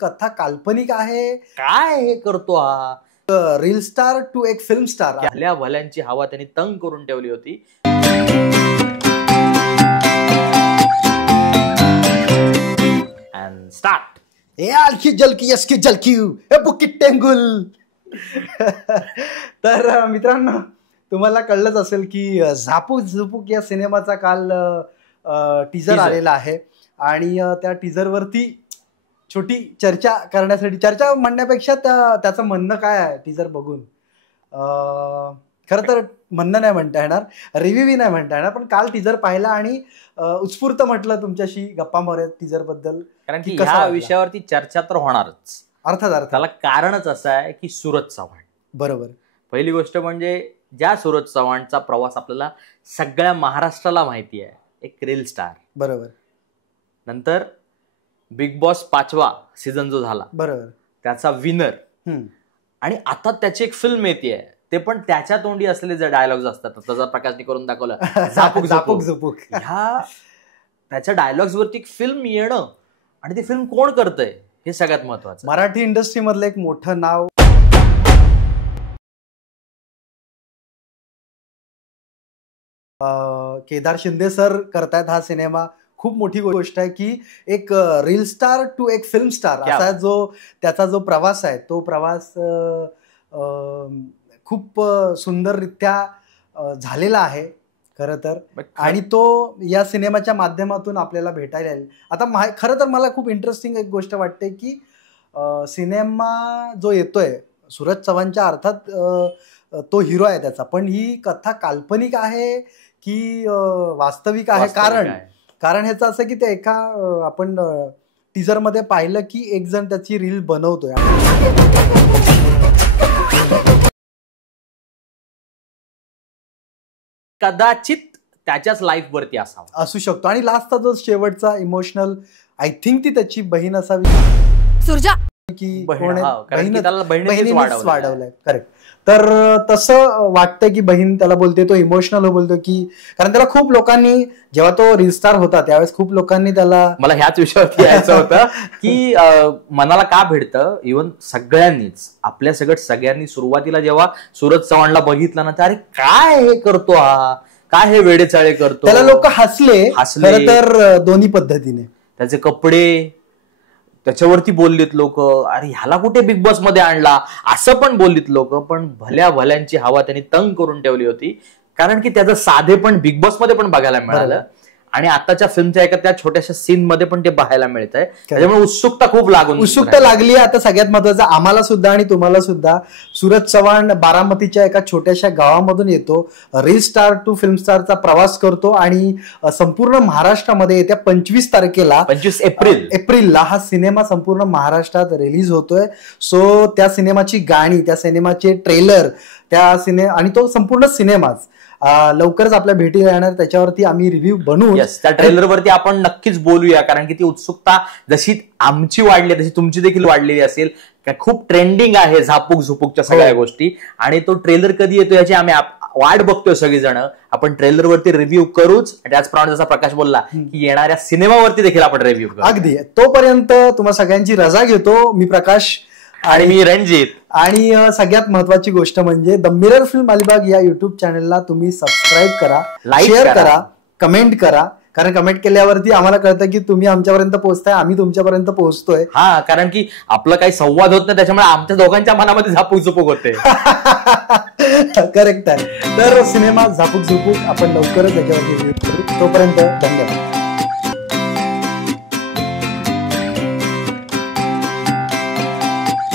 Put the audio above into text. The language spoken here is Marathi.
कथा काल्पनिक आहे, काय हे करतो हा रील स्टार टू एक फिल्म स्टार, भल्या भल्यांची हवा त्यांनी तंग करून ठेवली होती. And start. ए आलकी जलकी यसकी जलकी ए बुकी टेंगुल. तर मित्रांनो, तुम्हाला कळलंच असेल की झापूक झुपूक या सिनेमाचा काल टीजर आलेला आहे आणि त्या टीजरवरती छोटी चर्चा करण्यासाठी, चर्चा म्हणण्यापेक्षा त्याचं म्हणणं काय आहे टीजर बघून, खरं तर म्हणणं नाही म्हणता येणार, रिव्ह्यू नाही म्हणता येणार, पण काल टीजर पाहिला आणि उत्स्फूर्त म्हटलं तुमच्याशी गप्पा मारूयात टीजर बद्दल, कारण की ह्या विषयावरती चर्चा तर होणारच. अर्थात त्याला कारणच असं आहे की सूरज चव्हाण. बरोबर. पहिली गोष्ट म्हणजे ज्या सूरज चव्हाणचा प्रवास आपल्याला सगळ्या महाराष्ट्राला माहिती आहे, एक रील स्टार. बरोबर. नंतर बिग बॉस 5वा सीझन जो झाला, बरोबर, त्याचा विनर, आणि आता त्याची एक फिल्म येते, ते पण त्याच्या तोंडी असलेले जे डायलॉग्स असतात, त्याचा प्रकाशने करून दाखवलं झापूक झापूक झुपूक, ह्या त्याच्या डायलॉग्स वरती एक फिल्म येणं आणि ती फिल्म कोण करतंय हे सगळ्यात महत्वाचं. मराठी इंडस्ट्री मधलं एक मोठं नाव केदार शिंदे सर करतायत हा सिनेमा. खूप मोठी गोष्ट आहे की एक रील स्टार टू एक फिल्म स्टार असा त्याचा जो प्रवास आहे, तो प्रवास खूप सुंदररित्या झालेला आहे खरं तर, आणि तो या सिनेमाच्या माध्यमातून आपल्याला भेटायला येईल. आता खरं तर मला खूप इंटरेस्टिंग एक गोष्ट वाटते की सिनेमा जो येतोय सूरज चव्हाणच्या, अर्थात तो हिरो आहे त्याचा, पण ही कथा काल्पनिक आहे की वास्तविक आहे. कारण ह्याचं असं की ते एका आपण टीजर मध्ये पाहिलं की एक जण त्याची रील बनवतोय, कदाचित त्याच्याच लाईफ वरती असावा, असू शकतो. आणि लास्टचा जो शेवटचा इमोशनल, आय थिंक ती त्याची बहीण असावी, सुरजा की बहिणीनेच वाढवलंय. करेक्ट. तर तसं वाटतं की बहीण त्याला बोलते, तो इमोशनल बोलतो की, कारण त्याला खूप लोकांनी, जेव्हा तो रील स्टार होता त्यावेळेस खूप लोकांनी त्याला, मला ह्याच विषयावरती यायचं होतं की मनाला का भेटतं, इव्हन सगळ्यांनीच, आपल्या सगळ्यांनी सुरुवातीला जेव्हा सूरज चव्हाणला बघितलं ना, तर अरे काय हे करतो हा, काय हे वेडेचाळे करतो, त्याला लोक हसले खरं तर दोन्ही पद्धतीने. त्याचे कपडे, त्याच्यावरती बोललीत लोक, अरे ह्याला कुठे बिग बॉस मध्ये आणला, असं पण बोललीत लोक. पण भल्या भल्यांची हवा त्यांनी तंग करून ठेवली होती, कारण की त्याचं साधे पण बिग बॉस मध्ये पण बघायला मिळालं आणि आताच्या फिल्मच्या एका त्या छोट्याशा सीन मध्ये पण ते पाहायला मिळत आहे. त्याच्यामुळे उत्सुकता खूप लागली. आता सगळ्यात महत्वाचं आम्हाला सुद्धा आणि तुम्हाला सुद्धा, सूरज चव्हाण बारामतीच्या एका छोट्याशा गावामधून येतो, रील स्टार टू फिल्म स्टारचा प्रवास करतो आणि संपूर्ण महाराष्ट्रामध्ये येत्या 25 तारखेला 25 एप्रिलला हा सिनेमा संपूर्ण महाराष्ट्रात रिलीज होतोय. सो त्या सिनेमाची गाणी, त्या सिनेमाचे ट्रेलर, आणि तो संपूर्ण सिनेमाच लवकरच आपल्या भेटीला येणार, त्याच्यावरती आम्ही रिव्ह्यू बनवू. त्या ट्रेलरवरती आपण नक्कीच बोलूया, कारण की ती उत्सुकता जशी आमची वाढली तशी तुमची देखील वाढलेली असेल. खूप ट्रेंडिंग आहे झापूक झुपूकच्या सगळ्या गोष्टी, आणि तो ट्रेलर कधी येतो याची आम्ही वाट बघतोय सगळीजण. आपण ट्रेलरवरती रिव्ह्यू करूच, त्याचप्रमाणे जसा प्रकाश बोलला की येणाऱ्या सिनेमावरती देखील आपण रिव्ह्यू करू. अगदी. तोपर्यंत तुम्हा सगळ्यांची रजा घेतो. मी प्रकाश आणि मी रणजित. आणि सगळ्यात महत्वाची गोष्ट म्हणजे द मिरर फिल्म अलिबाग या युट्यूब चॅनलला तुम्ही सबस्क्राईब करा, शेअर करा, कमेंट करा, कारण कमेंट केल्यावरती आम्हाला कळतं की तुम्ही आमच्यापर्यंत पोहोचताय, आम्ही तुमच्यापर्यंत पोहोचतोय. हा, कारण की आपलं काही संवाद होत नाही, त्याच्यामुळे आमच्या दोघांच्या मनामध्ये झापूक झुपूक होते. करेक्ट आहे. तर सिनेमा झापूक झुपूक आपण लवकरच याच्यावरती रिव्ह्यू करू. तोपर्यंत धन्यवाद.